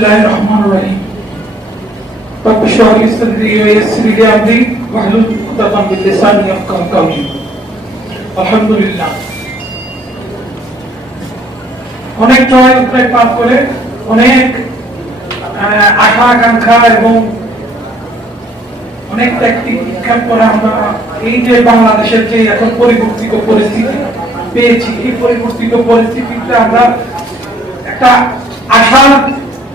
الله الرحمن الرحيم رب اشرح لي صدري ويسر لي امري واحلل عقدة من لساني يفقهوا قولي الحمد لله অনেক জয় উদ্বেগ পার করে অনেক আহ, আশা আকাঙ্ক্ষা এবং অনেক ট্যাকটিক বিখ্যাত করে আমরা এই যে বাংলাদেশের যে এখন পরিবর্তিত পরিস্থিতি পেয়েছি এই পরিবর্তিত পরিস্থিতিতে আমরা একটা আশার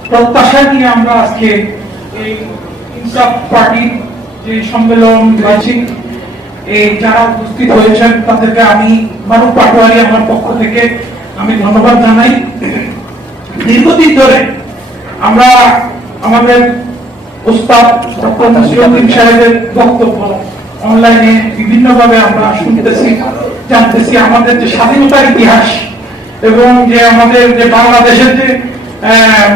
প্রত্যাশা নিয়ে আমরা আজকে এই ইনসাফ পার্টির যে সম্মেলন হয়েছে এই যারা উপস্থিত হয়েছেন তাদেরকে আমি মানব পাটোয়ারি আমার পক্ষ থেকে আমি ধন্যবাদ জানাই। দীর্ঘদিন ধরে আমরা আমাদের উস্তাদ ডক্টর সাহেবের বক্তব্য অনলাইনে বিভিন্ন ভাবে আমরা শুনতেছি, জানতেছি। আমাদের যে স্বাধীনতার ইতিহাস এবং যে আমাদের যে বাংলাদেশের যে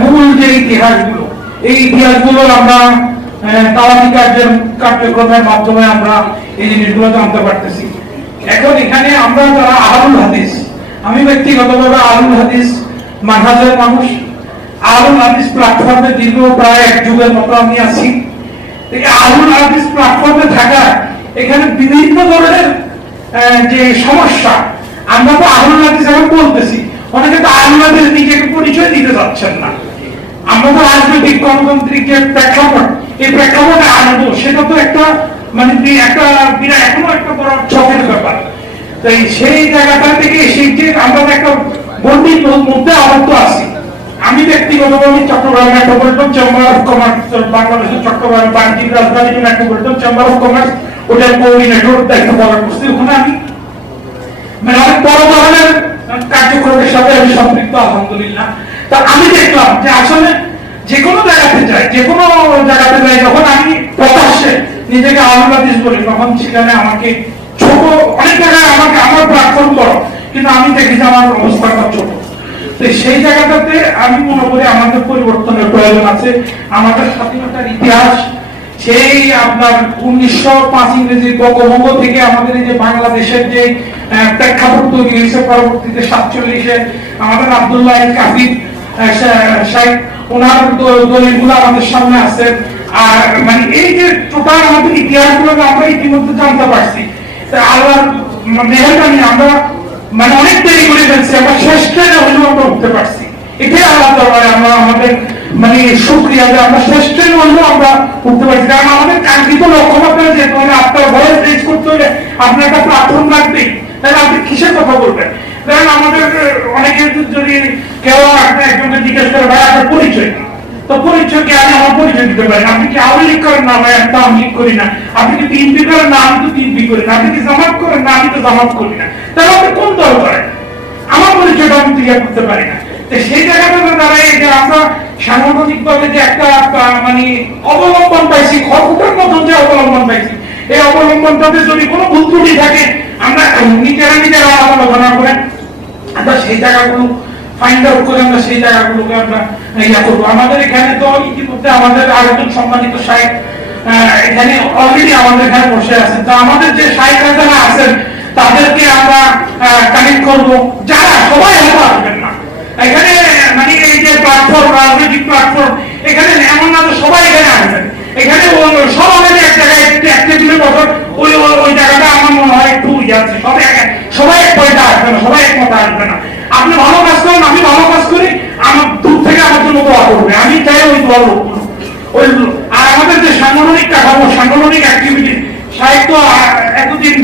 মূল যে ইতিহাসগুলো, এই ইতিহাসগুলো আমরা কার্যক্রমের মাধ্যমে আমরা এই জিনিসগুলো জানতে পারতেছি। এখন এখানে আমরা যারা আলুল হাদিস, আমি ব্যক্তিগতভাবে আলুল হাদিস মানহাজের মানুষ। আলুল হাদিস প্ল্যাটফর্মে দীর্ঘ প্রায় এক যুগের মতো আমি আছি। আলুল হাদিস প্ল্যাটফর্মে থাকা এখানে বিভিন্ন ধরনের যে সমস্যা, আমরা তো আলুল হাদিস এখন বলতেছি। অনেকে তো হাদিস নিজেকে পরিচয় দিতে যাচ্ছেন না। আমরা তো রাজনৈতিক গণতান্ত্রিক যে প্রেক্ষাপট, এই প্রেক্ষাপটে আনব, সেটা তো একটা মানে একটা বিরাট এখনও একটা বড় চকের ব্যাপার। তাই সেই জায়গাটা থেকে সেই যে আমরা একটা গণ্ডির মধ্যে আবদ্ধ আছি। আমি ব্যক্তিগতভাবে Chittagong metropolitan chamber of commerce বাংলাদেশের চট্টগ্রাম বাণিজ্যিক রাজধানী মেট্রোপলিটন চেম্বার অফ কমার্স ওটার কোঅর্ডিনেটর দায়িত্ব পালন করছি। ওখানে আমি মানে অনেক বড় ধরনের কার্যক্রমের সাথে আমি সম্পৃক্ত, আলহামদুলিল্লাহ। তা আমি দেখলাম যে আসলে যে কোনো জায়গাতে যাই, যে কোনো জায়গাতে যাই, যখন আমি প্রকাশ্যে নিজেকে বলি তখন সেখানে আমাকে ছোট, অনেক জায়গায় আমাকে আমার প্ল্যাটফর্ম বড় কিন্তু আমি দেখি যে আমার অবস্থাটা ছোট। তো সেই জায়গাটাতে আমি মনে করি আমাদের পরিবর্তনের প্রয়োজন আছে, আমাদের স্বাধীনতার ইতিহাস সেই আপনার উনিশশো পাঁচ ইংরেজি বঙ্গভঙ্গ থেকে আমাদের এই যে বাংলাদেশের যে প্রেক্ষাপট তৈরি হয়েছে, পরবর্তীতে সাতচল্লিশে আমাদের আবদুল্লাহ সাহেব, ওনার দলিলগুলো আমাদের সামনে আছে আর মানে এই যে টোটাল আমাদের ইতিহাসগুলো আমরা ইতিমধ্যে জানতে পারছি। আল্লাহর মেহরবানি আমরা মানে অনেক দেরি করে ফেলছি, আমরা শেষ ট্রেনে হলেও উঠতে পারছি। এটাই আল্লাহ আমরা আমাদের মানে শুক্রিয়া যে আমরা শেষ ট্রেনে আমরা উঠতে পারছি কারণ আমাদের কাঙ্ক্ষিত লক্ষ্যমাত্রা যেহেতু মানে আপনার ভয়েস রেজ করতে হলে আপনার একটা প্ল্যাটফর্ম লাগবেই। তাহলে আপনি কিসের কথা বলবেন? কারণ আমাদের অনেকে যদি কেউ আপনি একজনকে জিজ্ঞেস করে, ভাই, আপনার পরিচয় তো পরিচয় কি? আমি আমার পরিচয় দিতে পারি আপনি কি আওয়ামী লীগ করেন না? আমি একটা আওয়ামী লীগ করি না। আপনি কি বিএনপি করেন না? আমি তো বিএনপি করি না। আপনি কি জামাত করেন না? আমি তো জামাত করি না। তাহলে আপনি কোন দল করেন? আমার পরিচয়টা আমি ক্লিয়ার করতে পারি না। সেই জায়গাটাতে দাঁড়ায় যে আমরা সাংগঠনিক ভাবে যে একটা মানে অবলম্বন পাইছি খড়কুটার মতন যে অবলম্বন পাইছি, এই অবলম্বনটাতে যদি কোনো ভুল ত্রুটি থাকে, আমরা নিজেরা নিজেরা আলোচনা করে আমরা সেই জায়গাগুলো ফাইন্ড আউট করে আমরা সেই জায়গাগুলোকে আমরা ইয়া করব। আমাদের এখানে তো ইতিমধ্যে আমাদের আরেকজন সম্মানিত সাহেব এখানে অলরেডি আমাদের এখানে বসে আছেন তো আমাদের যে সাহেবরা যারা আছেন, তাদেরকে আমরা কানেক্ট করব। যারা, সবাই হয়তো আসবেন না। এখানে প্ল্যাটফর্ম রাজনৈতিক প্ল্যাটফর্ম এখানে এমন না যে সবাই এখানে আসবেন এখানে সব আমাদের এক জায়গায় এক টেবিলে বসো ওই ওই- জায়গাটা আমার মনে হয় একটু ইয়ে আছে। সবাই সবাই এক পয়সা আসবে না, সবাই এক মতো আসবে না। আপনি ভালো কাজ করেন, আমি ভালো কাজ করি, আমার দূর থেকে আমার জন্য দোয়া করবে। আমি চাই ওই দোয়া ওই আর আমাদের যে সাংগঠনিক কাঠামো, সাংগঠনিক অ্যাক্টিভিটি সাহিত্য এতদিন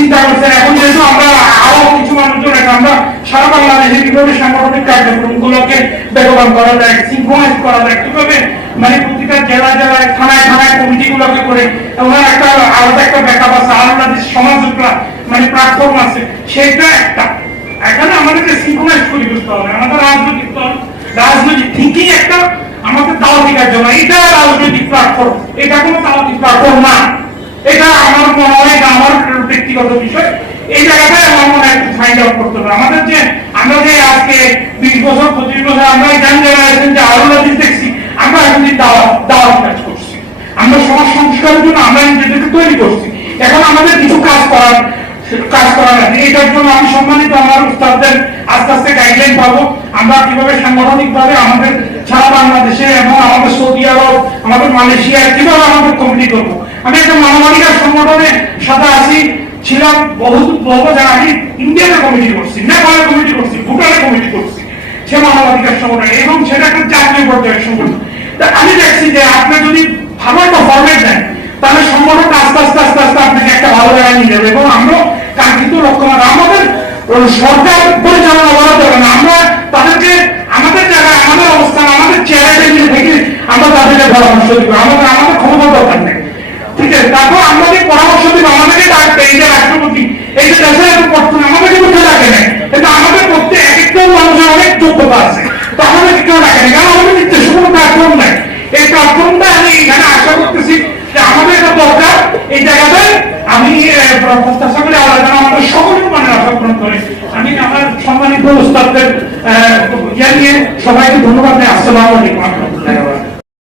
চিন্তা করছে এখন যেহেতু আমরা আরও কিছু মানুষজন আছে আমরা সারা বাংলাদেশে কীভাবে সাংগঠনিক কার্যক্রমগুলোকে বেগবান করা যায় সিনক্রোনাইজ করা যায়, কীভাবে মানে প্রতিটা জেলায় জেলায়, থানায় থানায় কমিটিগুলোকে করে ওনার একটা আলাদা একটা ব্যাকআপ আছে, আলাদা যে সমাজ মানে প্ল্যাটফর্ম আছে, সেটা একটা। এখানে আমাদেরকে সিনক্রোনাইজ করে করতে হবে, আমাদের রাজনৈতিক দল, রাজনৈতিক থিঙ্কিং একটা আমাদের দাওয়াতি কার্যক্রম এটা রাজনৈতিক প্ল্যাটফর্ম এটা কোনো দাওয়াতি প্ল্যাটফর্ম না। এটা আমার মনে হয় আমার ব্যক্তিগত বিষয়। এই জায়গাটায় আমার মনে হয় একটু ফাইন্ড আউট করতে হবে। আমাদের যে আমরা যে আজকে বিশ বছর, পঁচিশ বছর আমরা জান জেনারেশন যে আরও নদী দেখছি, আমরা এতদিন দাওয়াত দাওয়াত কাজ করছি। আমরা সমাজ সংস্কারের জন্য আমরা নিজেদেরকে তৈরি করছি। এখন আমাদের কিছু কাজ করার কাজ করার আছে। এটার জন্য আমি সম্মানিত আমার উস্তাদদের আস্তে আস্তে গাইডলাইন পাবো। আমরা কীভাবে সাংগঠনিক ভাবে আমাদের সারা বাংলাদেশে এবং আমাদের সৌদি আরব, আমাদের মালয়েশিয়ায় কীভাবে আমাদের কমিটি করব? আমি সাথে আছি ছিলাম বহু বহু আমি ইন্ডিয়াতে কমিটি করছি নেপালে কমিটি করছি ভুটানে কমিটি করছি সে মানবাধিকার সংগঠন এবং সেটা একটা জাতীয় পর্যায়ের সংগঠন। আমি দেখছি যে আপনি যদি ভালো একটা ফর্মেট দেন তাহলে সংগঠনটা আস্তে আস্তে আস্তে আস্তে আপনাকে একটা ভালো জায়গায় নিয়ে যাবে এবং আমরা কাঙ্ক্ষিত লক্ষ্যমান আমাদের আহ, সরকার পরিচালনা যাবে না। আমরা তাদেরকে আমাদের জায়গায় আমাদের অবস্থান আমাদের চেয়ারে টেবিলে থেকে আমরা তাদেরকে পরামর্শ দিব আমাদের আমাদের ক্ষমতা দরকার নেই ঠিক আছে তারপর আমাদের পরামর্শ দিব আমাদেরকে ডাকবে এই যে রাষ্ট্রপতি আমাদের এক একটা মানুষের অনেক আছে। তো আমাদের কেউ নেই কারণ আমাদের প্ল্যাটফর্ম নাই? এই আমি এখানে আশা করতেছি যে আমাদের এটা দরকার। এই আমি আমাদের আমি আমার সম্মানিত উস্তাদদের ইয়ে নিয়ে সবাইকে ধন্যবাদ দেয় আসসালামু আলাইকুম।